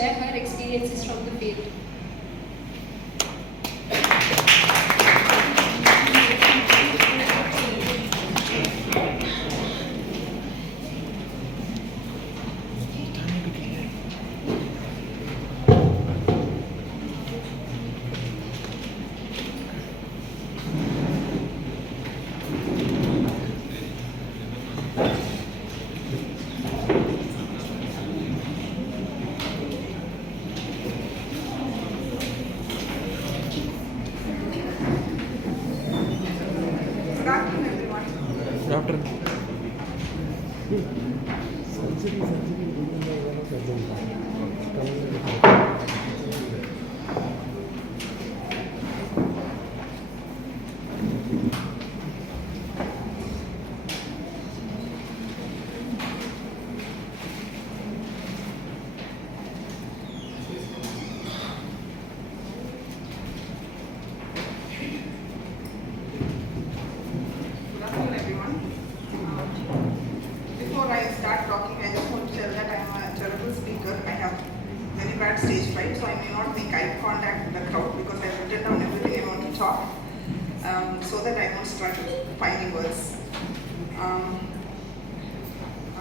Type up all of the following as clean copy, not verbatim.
share her experiences from the field. Stage fright, so I may not make eye contact with the crowd because I've written down everything I want to talk, so that I don't struggle finding words.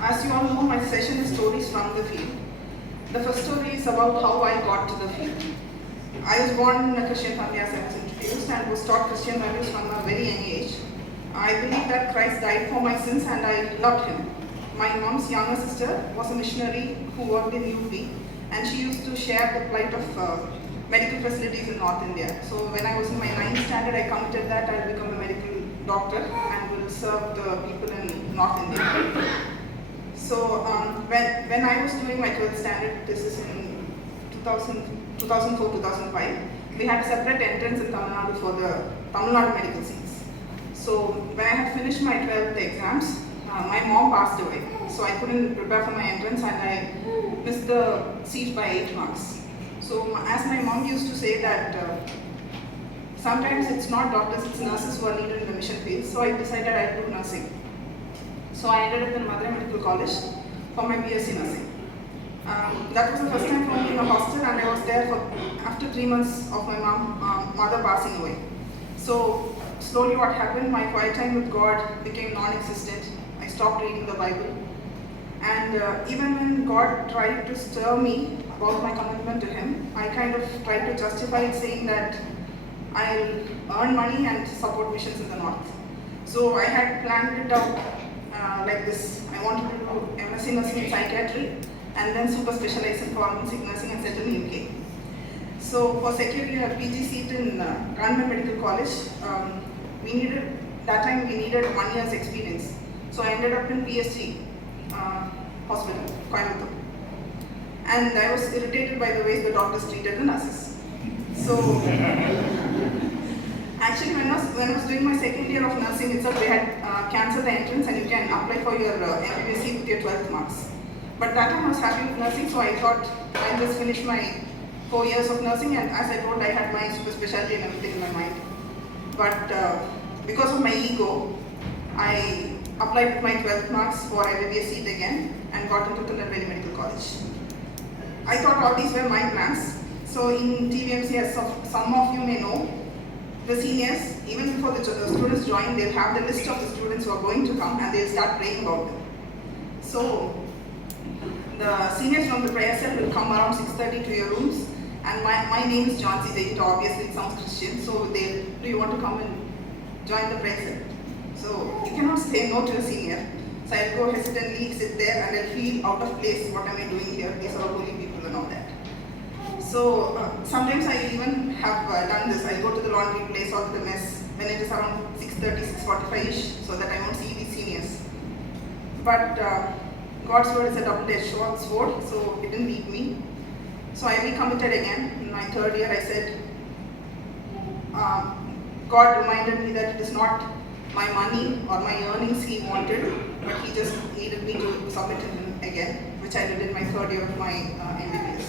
As you all know, my session is stories from the field. The first story is about how I got to the field. I was born in a Christian family, as I was introduced, and was taught Christian values from a very young age. I believe that Christ died for my sins and I loved him. My mom's younger sister was a missionary who worked in UP, and she used to share the plight of medical facilities in North India. So when I was in my 9th standard, I committed that I'll become a medical doctor and will serve the people in North India. So when I was doing my 12th standard, this is in 2004-2005, we had a separate entrance in Tamil Nadu for the Tamil Nadu medical seats. So when I had finished my 12th exams, my mom passed away, so I couldn't prepare for my entrance and I missed the seat by 8 marks. So as my mom used to say that sometimes it's not doctors, it's nurses who are needed in the mission field, so I decided I'd do nursing. So I ended up in Madurai Medical College for my BSc nursing. That was the first time for me in a hostel, and I was there for after 3 months of my mother passing away. So slowly what happened, my quiet time with God became non-existent. I stopped reading the Bible. And even when God tried to stir me about my commitment to Him, I kind of tried to justify it saying that I'll earn money and support missions in the North. So I had planned it out like this. I wanted to do MSc nursing in psychiatry and then super specialize in forensic nursing and settle in UK. So for securing a PG seat in Government Medical College, that time we needed 1 year's experience. So I ended up in PSG Hospital, Coimbatore. And I was irritated by the way the doctors treated the nurses. So actually when I was doing my second year of nursing itself, they had cancelled the entrance and you can apply for your MBBS seat with your 12th marks. But that time I was happy with nursing, so I thought I'll just finish my 4 years of nursing, and as I told, I had my super specialty and everything in my mind. But because of my ego, I applied with my 12th marks for MBBS seat again and got into Tirunelveli Medical College. I thought all these were my plans. So in TVMC, as some of you may know, the seniors, even before the students join, they'll have the list of the students who are going to come and they'll start praying about them. So the seniors from the prayer cell will come around 6:30 to your rooms, and my name is Johncy. Obviously it sounds Christian, so do you want to come and join the prayer cell? So you cannot say no to a senior. So I'll go hesitantly sit there and I'll feel out of place. What am I doing here? These are holy people and all that. So sometimes I even have done this. I'll go to the laundry place or to the mess when it is around 6:30, 6:45ish, so that I won't see these seniors. But God's word is a double-edged sword, so it didn't leave me. So I recommitted again. In my 3rd year, I said, God reminded me that it is not my money or my earnings He wanted, but He just needed me to submit to Him again, which I did in my 3rd year of my MBBS.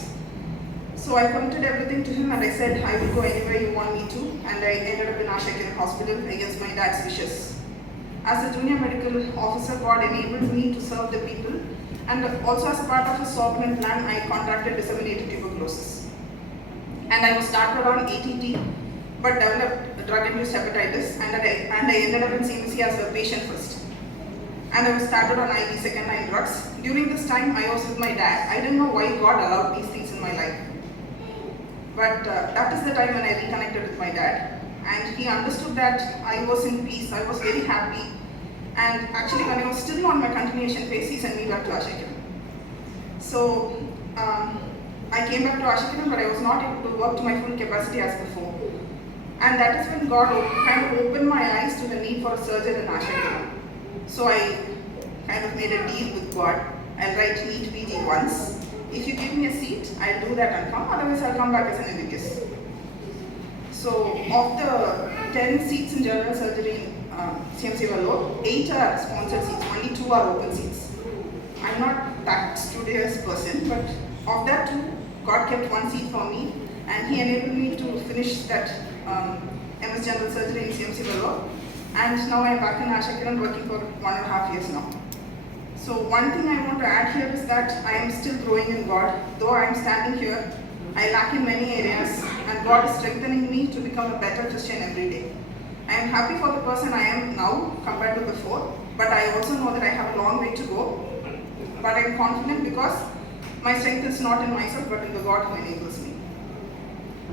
So I committed everything to Him and I said, I will go anywhere you want me to, and I ended up in Asha Kiran Hospital against my dad's wishes. As a junior medical officer, God enabled me to serve the people, and also as a part of His sovereign plan, I contracted disseminated tuberculosis. and I was started on ATT, but developed drug-induced hepatitis, and I ended up in CMC as a patient first. And I was started on IV second-line drugs. During this time, I was with my dad. I didn't know why God allowed these things in my life. But that is the time when I reconnected with my dad. And he understood that I was in peace, I was very happy. And actually, when I was still on my continuation phase, he sent me back to Asha Kiran. So, I came back to Asha Kiran, but I was not able to work to my full capacity as before. And that is when God kind of opened my eyes to the need for a surgeon in Asha Kiran. So I kind of made a deal with God. I'll write NEET PG once. If you give me a seat, I'll do that and come. Otherwise, I'll come back as an MBBS. So of the 10 seats in general surgery in CMC Vellore, 8 are sponsored seats. Only 2 are open seats. I'm not that studious person, but of that 2, God kept 1 seat for me, and He enabled me to finish that MS General Surgery in CMC Vellore. And now I'm back in Asha Kiran working for 1.5 years now. So one thing I want to add here is that I am still growing in God. Though I am standing here, I lack in many areas, and God is strengthening me to become a better Christian every day. I am happy for the person I am now compared to before, but I also know that I have a long way to go. But I am confident because my strength is not in myself but in the God who enables me.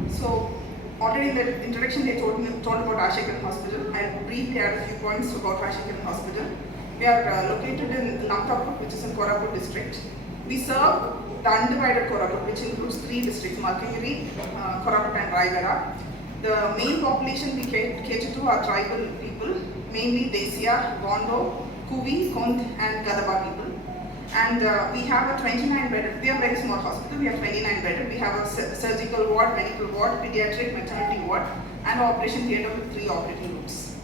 So already in the introduction they told about Asha Kiran Hospital. I'll briefly add a few points about Asha Kiran Hospital. We are located in Lamtapur, which is in Koraput district. We serve the undivided Koraput, which includes 3 districts, Malkagiri, Koraput and Raigada. The main population we cater to are tribal people, mainly Desia, Gondo, Kuvi, Kond and Gadaba people. And we have a 29-bedded, we have a very small hospital, we have 29-bedded. We have a surgical ward, medical ward, pediatric, maternity ward, and operation theatre with 3 operating rooms.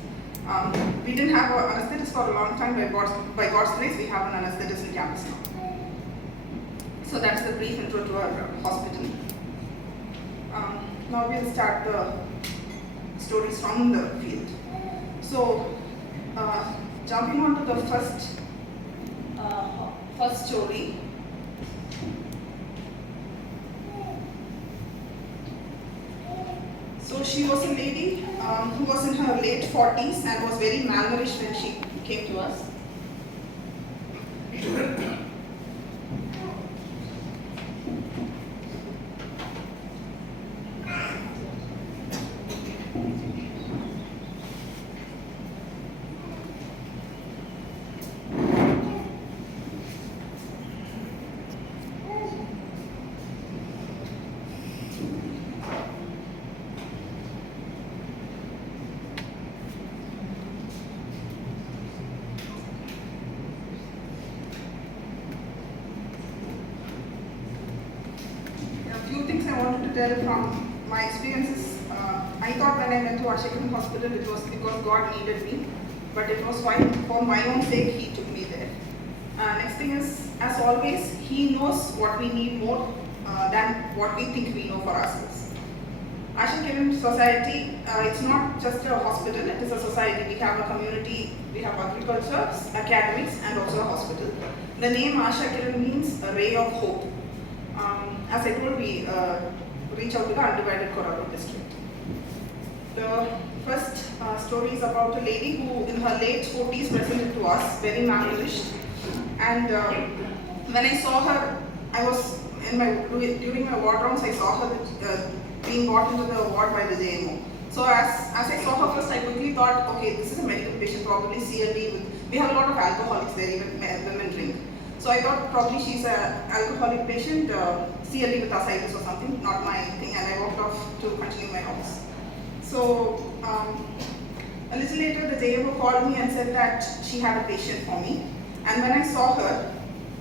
We didn't have an anesthetist for a long time. By God's grace, we have an anesthetist in campus now. So that's the brief intro to our hospital. Now we'll start the stories from the field. So, jumping on to the first story. So she was a lady who was in her late 40s and was very malnourished when she came to us. Tell from my experiences. I thought when I went to Asha Kiran Hospital it was because God needed me, but it was why for my own sake He took me there. Next thing is, as always, He knows what we need more than what we think we know for ourselves. Asha Kiran Society, it's not just a hospital, it is a society. We have a community, we have agriculture, academics and also a hospital. The name Asha Kiran means a ray of hope. As I told, we reach out to the undivided Koraput district. The first story is about a lady who in her late 40s presented to us, very malnourished. And when I saw her, I was during my ward rounds, I saw her being brought into the ward by the JMO. So as I saw her first, I quickly thought, okay, this is a medical patient, probably CLD. We have a lot of alcoholics there, even women drink. So I thought probably she's an alcoholic patient, CLD with ascites or something, not my thing, and I walked off to continue my house. So a little later the JMO called me and said that she had a patient for me. And when I saw her,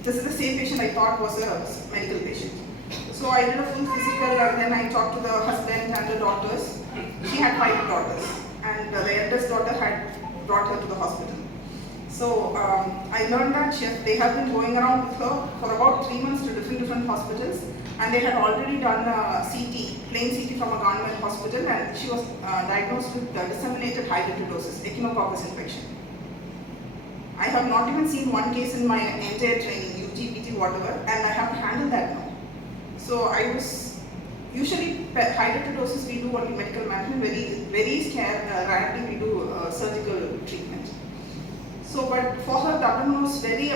this is the same patient I thought was a medical patient. So I did a full physical and then I talked to the husband and the daughters. She had 5 daughters and the eldest daughter had brought her to the hospital. So I learned that they have been going around with her for about 3 months to different hospitals, and they had already done a CT, plain CT from a government hospital, and she was diagnosed with disseminated hydroidosis, echinococcus infection. I have not even seen one case in my entire training, UG, PT, whatever, and I have to handle that now. So I was usually hydrotosis we do only medical management, very rarely we do surgical treatment. So, but for her, the abdomen was very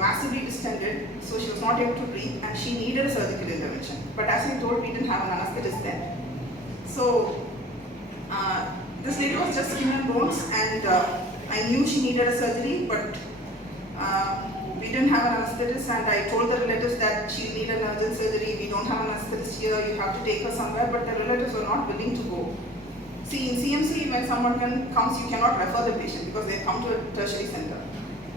massively distended, so she was not able to breathe and she needed a surgical intervention. But as I told, we didn't have an anesthetist then. So, this lady was just skin and bones, and I knew she needed a surgery, but we didn't have an anesthetist, and I told the relatives that she needed an urgent surgery, we don't have an anesthetist here, you have to take her somewhere, but the relatives were not willing to go. See, in CMC, when someone comes, you cannot refer the patient because they come to a tertiary center.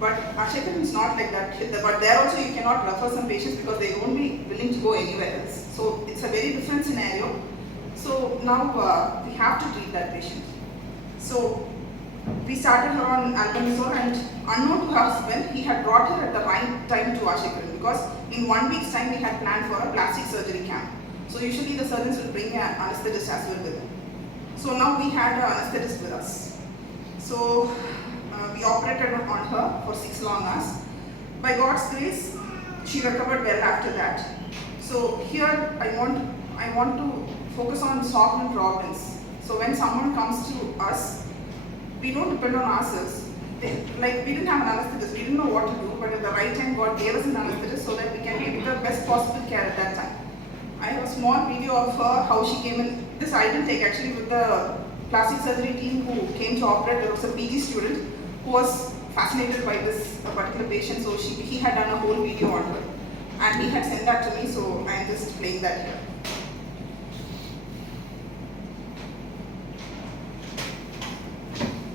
But Asha Kiran is not like that. But there also you cannot refer some patients because they won't be willing to go anywhere else. So it's a very different scenario. So now we have to treat that patient. So we started her on albendazole, and unknown to her husband, he had brought her at the right time to Asha Kiran because in 1 week's time we had planned for a plastic surgery camp. So usually the surgeons will bring an anesthetist as well with them. So now we had an anesthetist with us. So we operated on her for 6 long hours. By God's grace, she recovered well after that. So here I want to focus on solving problems. So when someone comes to us, we don't depend on ourselves. Like we didn't have an anesthetist, we didn't know what to do, but at the right time God gave us an anesthetist so that we can give the best possible care at that time. I have a small video of her, how she came in. This I didn't take actually with the plastic surgery team who came to operate. There was a PG student who was fascinated by this particular patient, so he had done a whole video on her. And he had sent that to me, so I am just playing that here.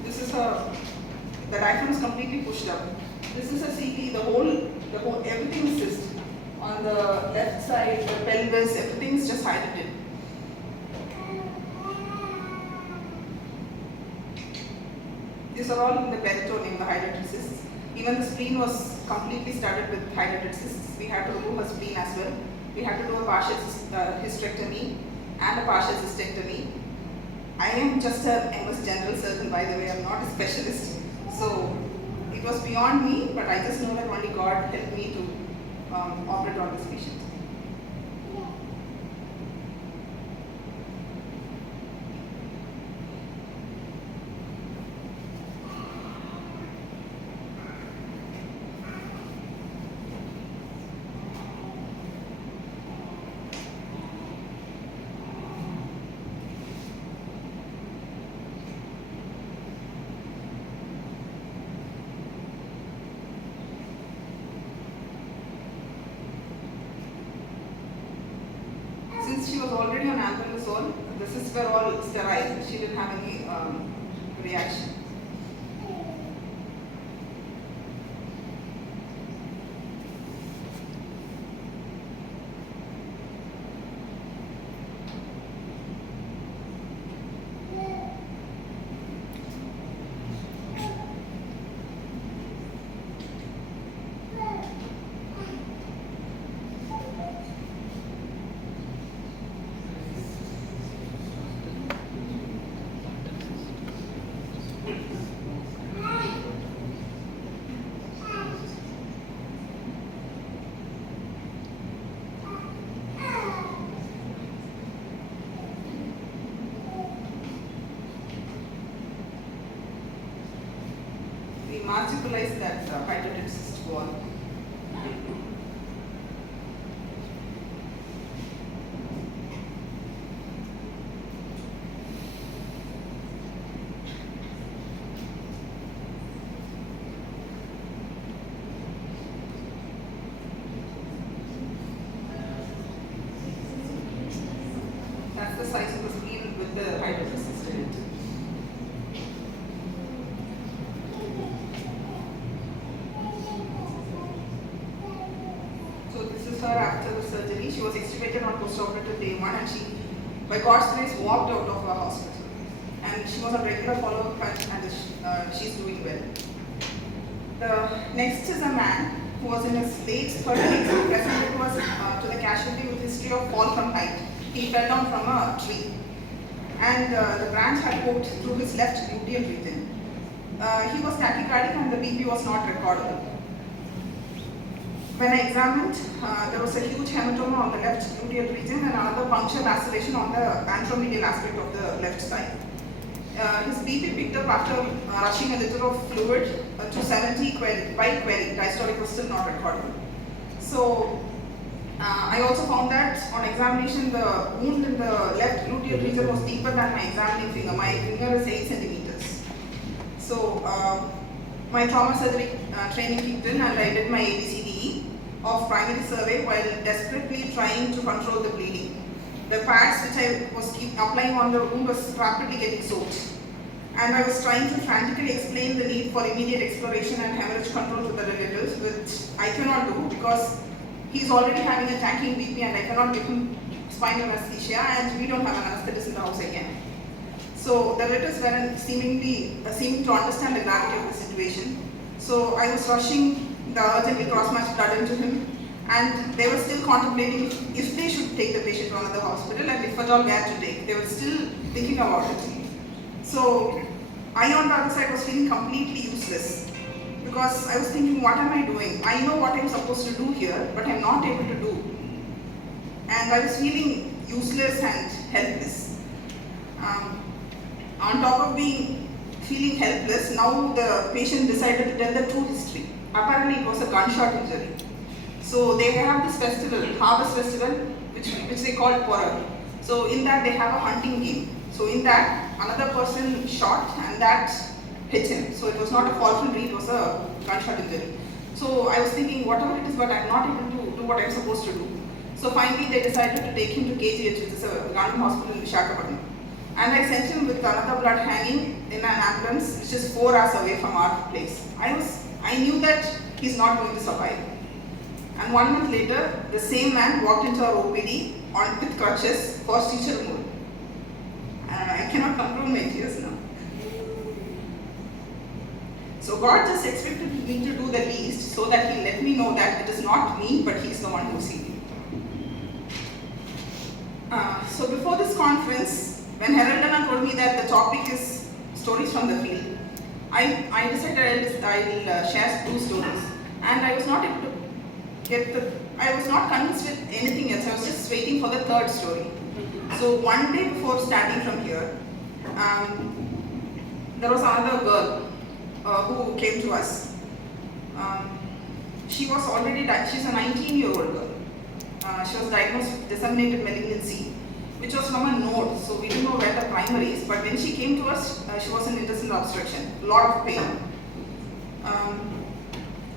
This is her, the diaphragm is completely pushed up. This is a CT, the whole, everything is cyst. On the left side, the pelvis, everything is just hydrated. These are all in the peritoneum, the hydrated cysts. Even the spleen was completely started with hydrated cysts. We had to remove her spleen as well. We had to do a partial hysterectomy and a partial cystectomy. I am just a MS general surgeon, by the way, I'm not a specialist. So it was beyond me, but I just know that only God helped me to operate on this patient. Since she was already on albendazole, the cysts were all sterile. She didn't have any reaction. We marginalized that hydrated cyst wall. That's the size of the spleen with the hydrated cyst in it. Her after the surgery. She was extubated on post-operative day 1 and she, by God's grace, walked out of her hospital. And she was a regular follow-up and she's doing well. The next is a man who was in his late 30s who presented to us to the casualty with history of fall from height. He fell down from a tree and the branch had poked through his left gluteal region. He was tachycardic and the BP was not recordable. When I examined, there was a huge hematoma on the left gluteal region and another puncture laceration on the anteromedial aspect of the left side. His BP picked up after rushing a liter of fluid to 70 by query. Diastolic was still not recorded. So I also found that on examination, the wound in the left gluteal region was deeper than my examining finger. My finger is 8 centimeters. So my trauma surgery training kicked in and I did my ABCDE of primary survey while desperately trying to control the bleeding. The pads which I was applying on the wound was rapidly getting soaked. And I was trying to frantically explain the need for immediate exploration and hemorrhage control to the relatives, which I cannot do because he's already having a tanking BP and I cannot give him spinal anesthesia and we don't have an anesthetist in the house again. So the relatives weren't seeming to understand the gravity of the situation. So I was rushing the urgently cross-matched blood into him and they were still contemplating if they should take the patient to another hospital and if at all where to take. They were still thinking about it. So I on the other side was feeling completely useless because I was thinking, what am I doing? I know what I'm supposed to do here, but I'm not able to do. And I was feeling useless and helpless. On top of feeling helpless, now the patient decided to tell the true history. Apparently it was a gunshot injury. So they have this festival, Harvest Festival, which they call Poral. So in that they have a hunting game. So in that, another person shot and that hit him. So it was not a fall from tree, it was a gunshot injury. So I was thinking, whatever it is, but I'm not able to do what I'm supposed to do. So finally they decided to take him to KGH, which is a government hospital in Visakhapatnam. And I sent him with another blood hanging in an ambulance, which is 4 hours away from our place. I knew that he's not going to survive. And 1 month later, the same man walked into our OPD with crutches for stitcher removal. I cannot control my tears now. So God just expected me to do the least so that He let me know that it is not me, but He is the one who's healing. So before this conference, when Heraldana told me that the topic is stories from the field, I decided I'll share 2 stories. And I was not able to I was not convinced with anything else. I was just waiting for the 3rd story. So one day before starting from here, there was another girl who came to us. She was already she's a 19-year-old girl. She was diagnosed with disseminated malignancy, which was from a node, so we didn't know where the primary is. But when she came to us, she was in intestinal obstruction, a lot of pain.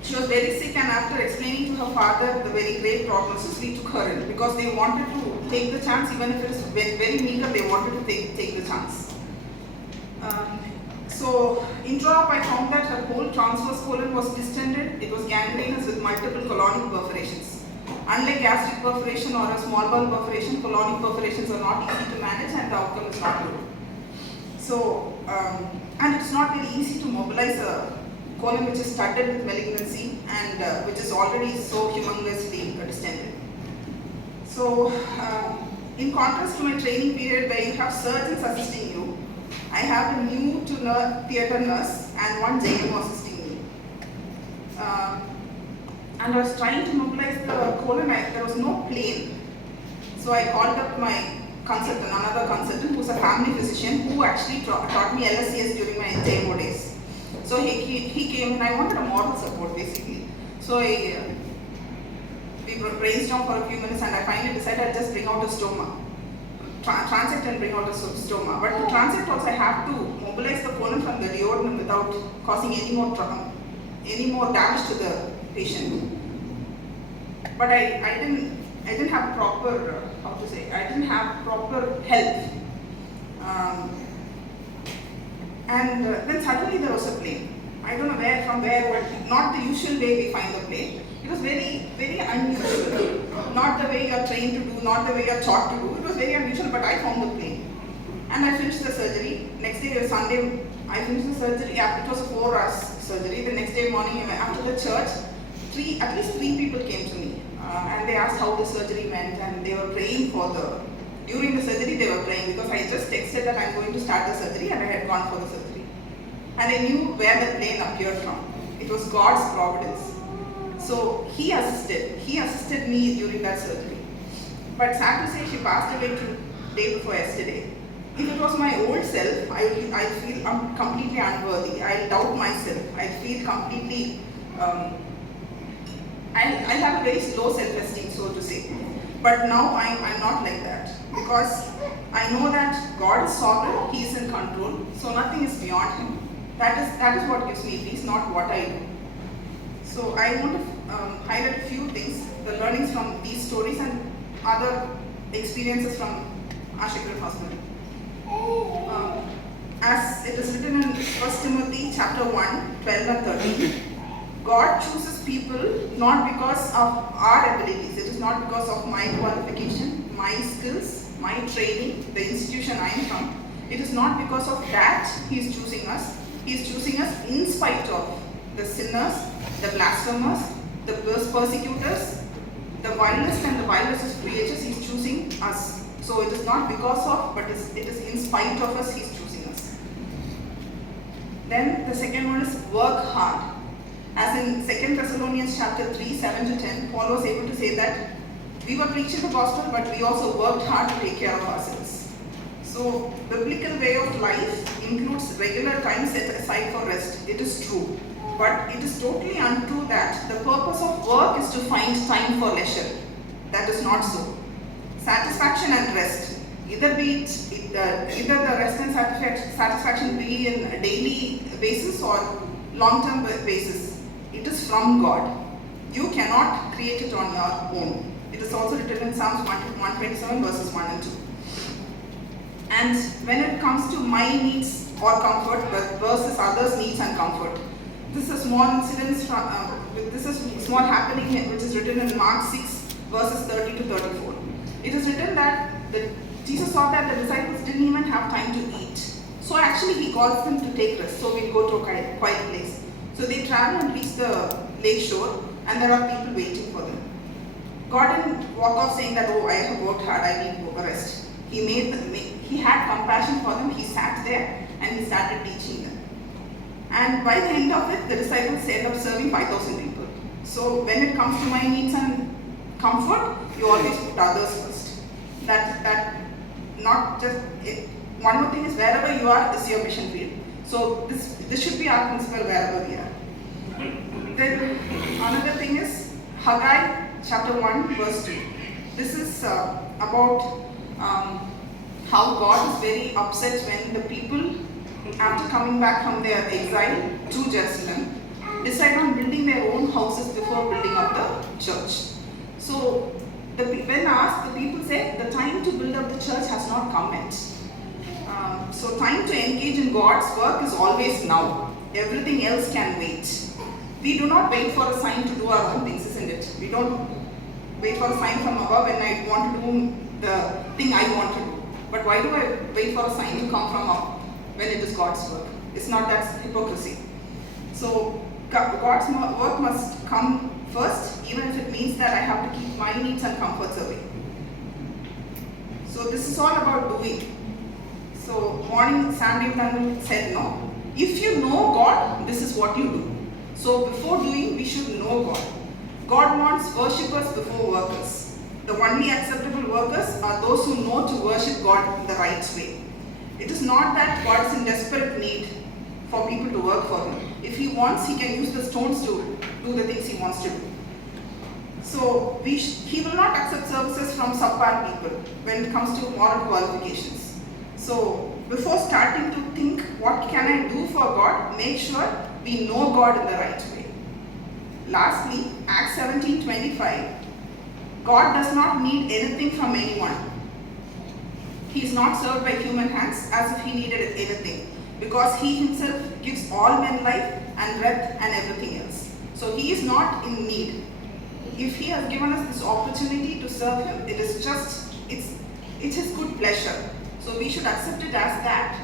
She was very sick, and after explaining to her father the very grave prognosis, we took her in because they wanted to take the chance, even if it is very meager, they wanted to take the chance. So, intra-op, I found that her whole transverse colon was distended, it was gangrenous with multiple colonic perforations. Unlike gastric perforation or a small bowel perforation, colonic perforations are not easy to manage and the outcome is not good. So, and it's not very easy to mobilize a colon which is studded with malignancy and which is already so humongously distended. So, in contrast to my training period where you have surgeons assisting you, I have a new to theatre nurse and 1 JM assisting me. And I was trying to mobilize the colon, there was no plane. So I called up my consultant, another consultant who's a family physician who actually taught me LSCS during my JMO days. So he came and I wanted a moral support basically. So we brainstormed for a few minutes and I finally decided I'll just bring out a stoma. Transect and bring out a stoma. But to transect also I have to mobilize the colon from the duodenum without causing any more damage to the patient. But I didn't have proper, I didn't have proper help. And then suddenly there was a plane. I don't know from where, but not the usual way we find the plane. It was very, very unusual. Not the way you are trained to do, not the way you are taught to do. It was very unusual, but I found the plane. And I finished the surgery. Next day, Sunday, I finished the surgery. Yeah, it was a 4 hours surgery. The next day morning, after the church, at least 3 people came to me. And they asked how the surgery went, and they were praying during the surgery they were praying because I just texted that I'm going to start the surgery and I had gone for the surgery. And I knew where the plane appeared from. It was God's providence. So he assisted me during that surgery. But sad to say, she passed away day before yesterday. If it was my old self, I feel I'm completely unworthy. I doubt myself. I feel completely, I have a very low self-esteem, so to say. But now I'm not like that, because I know that God is sovereign, He is in control, so nothing is beyond Him. That is what gives me peace, not what I do. So I want to highlight a few things, the learnings from these stories and other experiences from Asha Kiran Hospital. As it is written in 1 Timothy chapter 1, 12 and 13, God chooses people not because of our abilities. It is not because of my qualification, my skills, my training, the institution I am from. It is not because of that He is choosing us. He is choosing us in spite of the sinners, the blasphemers, the persecutors, the vilest and the vilest creatures. He is choosing us. So it is not because of, but it is in spite of us He is choosing us. Then the second one is work hard. As in 2 Thessalonians chapter 3, 7 to 10, Paul was able to say that we were preaching the gospel, but we also worked hard to take care of ourselves. So, biblical way of life includes regular time set aside for rest. It is true. But it is totally untrue that the purpose of work is to find time for leisure. That is not so. Satisfaction and rest. Either the rest and satisfaction be in a daily basis or long-term basis. It is from God. You cannot create it on your own. It is also written in Psalms 127 verses 1 and 2. And when it comes to my needs or comfort versus others' needs and comfort, this is a small incident this is a small happening which is written in Mark 6 verses 30 to 34. It is written that Jesus saw that the disciples didn't even have time to eat. So actually He calls them to take rest. So we'll go to a quiet place. So they travel and reach the lake shore, and there are people waiting for them. God didn't walk off saying that, oh, I have worked hard, I need to rest. He had compassion for them. He sat there and He started teaching them. And by the end of it, the disciples ended up serving 5,000 people. So when it comes to my needs and comfort, you always put others first. That not just it. One more thing is, wherever you are is your mission field. So this should be our principle wherever we are. Then another thing is Haggai chapter 1 verse 2. This is about how God is very upset when the people, after coming back from their exile to Jerusalem, decide on building their own houses before building up the church. So when asked, the people say the time to build up the church has not come yet. So time to engage in God's work is always now. Everything else can wait. We do not wait for a sign to do our own things, isn't it? We don't wait for a sign from above when I want to do the thing I want to do. But why do I wait for a sign to come from up when it is God's work? It's not that hypocrisy. So God's work must come first, even if it means that I have to keep my needs and comforts away. So this is all about doing. So morning Sandy Tandon said no. If you know God, this is what you do. So before doing, we should know God. God wants worshippers before workers. The only acceptable workers are those who know to worship God the right way. It is not that God is in desperate need for people to work for Him. If He wants, He can use the stones to do the things He wants to do. So He will not accept services from subpar people when it comes to moral qualifications. So before starting to think what can I do for God, make sure we know God in the right way. Lastly, Acts 17:25, God does not need anything from anyone. He is not served by human hands as if He needed anything, because He Himself gives all men life and breath and everything else. So He is not in need. If He has given us this opportunity to serve Him, it's His good pleasure. So we should accept it as that.